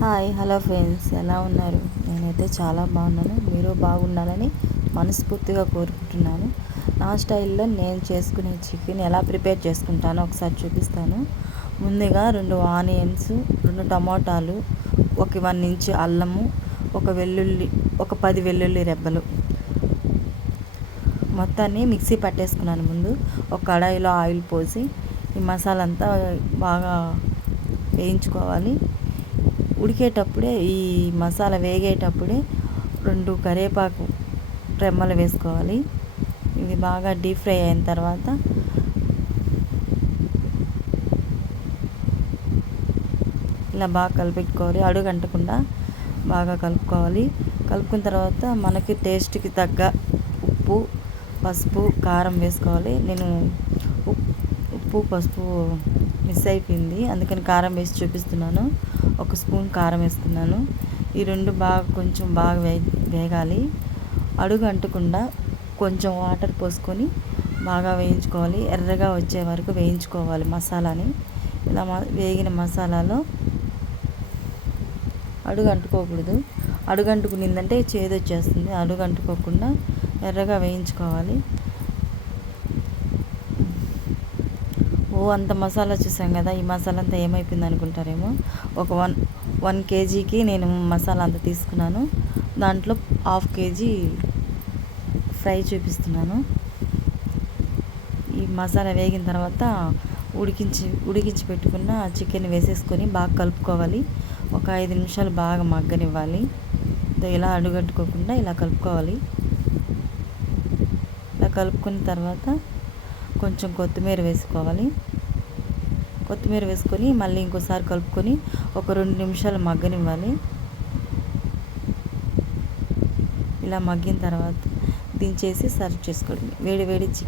Hi hello friends. ఎలా ఉన్నారు? నేనైతే చాలా బాగున్నాను. మీరు బాగుండాలని మనస్ఫూర్తిగా కోరుకుంటున్నాను. నా స్టైల్లో నేను చేసుకునే చికెన్ ఎలా ప్రిపేర్ చేసుకుంటానో ఒకసారి చూపిస్తాను. ముందుగా రెండు ఆనియన్స్ రెండు టమాటాలు ఒక వన్ ఇంచ్ అల్లము ఒక వెల్లుల్లి ఒక పది వెల్లుల్లి రెబ్బలు. మొత్తాన్ని మిక్సీ పట్టేసుకున్నాను ముందు. ఒక కడాయిలో ఆయిల్ పోసి ఈ మసాలా అంతా బాగా వేయించుకోవాలి. ఉడికేటప్పుడే ఈ మసాలా వేగేటప్పుడే రెండు కరివేపాకు రెమ్మలు వేసుకోవాలి. ఇది బాగా డీప్ ఫ్రై అయిన తర్వాత ఇలా బాగా కలిపెట్టుకోవాలి. అడుగంటకుండా బాగా కలుపుకోవాలి. కలుపుకున్న తర్వాత మనకి టేస్ట్కి తగ్గ ఉప్పు పసుపు కారం వేసుకోవాలి. నేను ఉప్పు పసుపు మిస్ అయిపోయింది. అందుకని కారం వేసి చూపిస్తున్నాను. ఒక స్పూన్ కారం వేస్తున్నాను. ఈ రెండు బాగా కొంచెం బాగా వే వేగాలి. అడుగు అంటకుండా కొంచెం వాటర్ పోసుకొని బాగా వేయించుకోవాలి. ఎర్రగా వచ్చే వరకు వేయించుకోవాలి మసాలాని. ఇలా వేగిన మసాలాలో అడుగు అంటుకోకూడదు. అడుగు అంటుకునిందంటే చేదు వచ్చేస్తుంది అడుగు అంటుకోకుండా ఎర్రగా వేయించుకోవాలి. ఓ అంత మసాలా చూసాం కదా ఈ మసాలా అంతా ఏమైపోయింది అనుకుంటారేమో. ఒక వన్ వన్ కేజీకి నేను మసాలా అంతా తీసుకున్నాను. దాంట్లో హాఫ్ కేజీ ఫ్రై చూపిస్తున్నాను. ఈ మసాలా వేగిన తర్వాత ఉడికించి ఉడికించి పెట్టుకున్న చికెన్ వేసేసుకొని బాగా కలుపుకోవాలి. ఒక ఐదు నిమిషాలు బాగా మగ్గనివ్వాలి. ఇలా అడుగట్టుకోకుండా ఇలా కలుపుకోవాలి. ఇలా కలుపుకున్న తర్వాత కొంచెం కొత్తిమీర వేసుకోవాలి. కొత్తిమీర వేసుకొని మళ్ళీ ఇంకోసారి కలుపుకొని ఒక రెండు నిమిషాలు మగ్గనివ్వాలి. ఇలా మగ్గిన తర్వాత దించేసి సర్వ్ చేసుకోండి. వేడి వేడి చికెన్